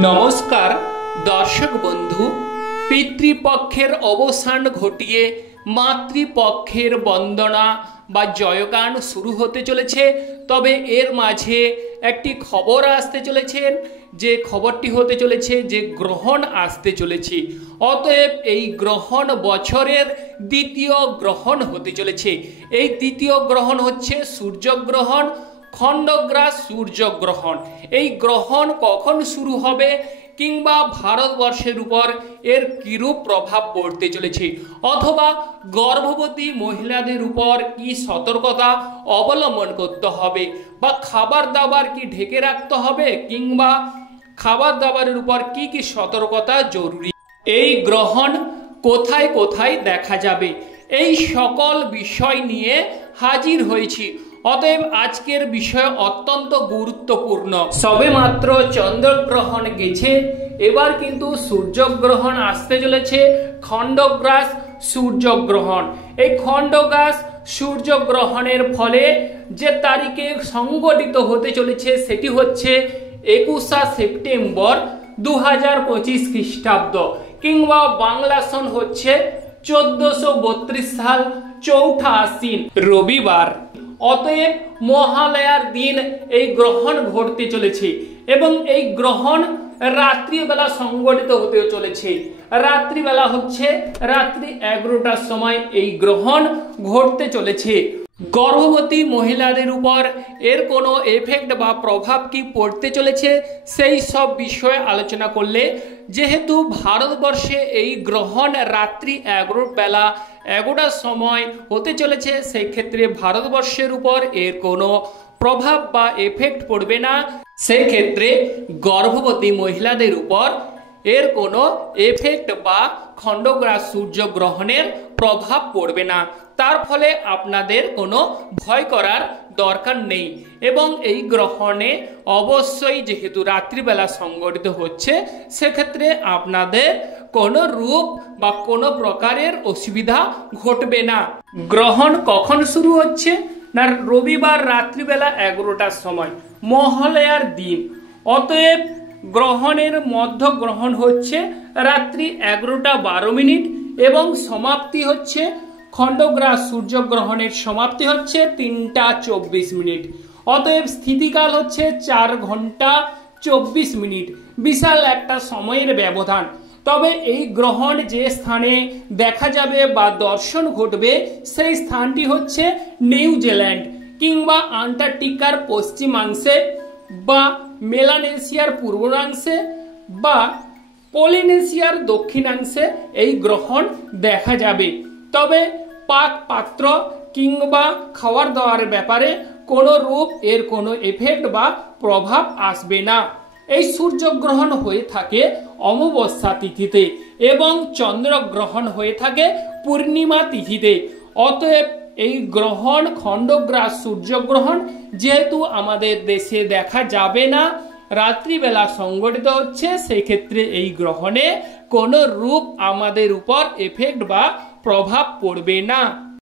নমস্কার দর্শক বন্ধু, পিতৃপক্ষের অবসান ঘটিয়ে মাতৃপক্ষের বন্দনা বা জয়গান শুরু হতে চলেছে। তবে এর মাঝে একটি খবর আসতে চলেছেন, যে খবরটি হতে চলেছে যে গ্রহণ আসতে চলেছে। অতএব এই গ্রহণ বছরের দ্বিতীয় গ্রহণ হতে চলেছে। এই দ্বিতীয় গ্রহণ হচ্ছে সূর্যগ্রহণ, খণ্ডগ্রাস সূর্যগ্রহণ। এই গ্রহণ কখন শুরু হবে কিংবা ভারতবর্ষের উপর এর কিরূপ প্রভাব পড়তে চলেছে, অথবা গর্ভবতী মহিলাদের উপর কি সতর্কতা অবলম্বন করতে হবে, বা খাবার দাবার কি ঢেকে রাখতে হবে, কিংবা খাবার দাবারের উপর কি কি সতর্কতা জরুরি, এই গ্রহণ কোথায় কোথায় দেখা যাবে, এই সকল বিষয় নিয়ে হাজির হয়েছি। অতএব আজকের বিষয় অত্যন্ত গুরুত্বপূর্ণ। সবে মাত্র চন্দ্রগ্রহণ গেছে, এবার কিন্তু সূর্যগ্রহণ আসতে চলেছে, খণ্ডগ্রাস সূর্যগ্রহণ। এই খণ্ডগ্রাস সূর্যগ্রহণের ফলে যে তারিখে সংঘটিত হতে চলেছে সেটি হচ্ছে 21 সেপ্টেম্বর 2025 খ্রিস্টাব্দ, কিংবা বাংলা সন হচ্ছে 1432 সাল 4 আশ্বিন রবিবার। অতএব মহালয়ার দিন এই গ্রহণ ঘটতে চলেছে এবং এই গ্রহণ রাত্রিবেলা সংঘটিত হতে চলেছে। রাত্রিবেলা হচ্ছে রাত্রি 11টার সময় এই গ্রহণ ঘটতে চলেছে। গর্ভবতী মহিলাদের উপর এর কোনো এফেক্ট বা প্রভাব কি পড়তে চলেছে সেই সব বিষয়ে আলোচনা করলে, যেহেতু ভারতবর্ষে এই গ্রহণ রাত্রি 11টার সময় হতে চলেছে, সেই ক্ষেত্রে ভারতবর্ষের উপর এর কোনো প্রভাব বা এফেক্ট পড়বে না। সেই ক্ষেত্রে গর্ভবতী মহিলাদের উপর এর কোনো এফেক্ট বা খণ্ডগ্রাস সূর্যগ্রহণের প্রভাব পড়বে না। তার ফলে আপনাদের কোনো ভয় করার দরকার নেই। এবং এই গ্রহণে অবশ্যই যেহেতু রাত্রিবেলা সংঘটিত হচ্ছে, সেক্ষেত্রে আপনাদের কোনো রূপ বা কোনো প্রকারের অসুবিধা ঘটবে না। গ্রহণ কখন শুরু হচ্ছে না, রবিবার রাত্রিবেলা 11টার সময়, মহালয়ার দিন। অতএব গ্রহণের মধ্য গ্রহণ হচ্ছে রাত্রি 11:12 এবং সমাপ্তি হচ্ছে খণ্ডগ্রাস সূর্যগ্রহণের সমাপ্তি হচ্ছে 3:24। অতএব স্থিতিকাল হচ্ছে 4 ঘন্টা 24 মিনিট, বিশাল একটা সময়ের ব্যবধান। তবে এই গ্রহণ যে স্থানে দেখা যাবে বা দর্শন ঘটবে সেই স্থানটি হচ্ছে নিউজিল্যান্ড, কিংবা আন্টার্কটিকার পশ্চিমাংশে, বা মেলানেশিয়ার পূর্বাংশে, বা পলিনেশিয়ার দক্ষিণাংশে এই গ্রহণ দেখা যাবে। তবে পাক পাত্র কিংবা খাওয়ার দাওয়ার ব্যাপারে কোনো রূপ এর কোনো এফেক্ট বা প্রভাব আসবে না। এই সূর্যগ্রহণ হয়ে থাকে অমাবস্যা তিথিতে এবং চন্দ্রগ্রহণ হয়ে থাকে পূর্ণিমা তিথিতে। অতএব এই গ্রহণ খণ্ডগ্রাস সূর্যগ্রহণ যেহেতু আমাদের দেশে দেখা যাবে না, রাত্রিবেলা সংঘটিত হচ্ছে, সেই ক্ষেত্রে এই গ্রহণে কোনো রূপ আমাদের উপর এফেক্ট বা প্রভাব পড়বে না।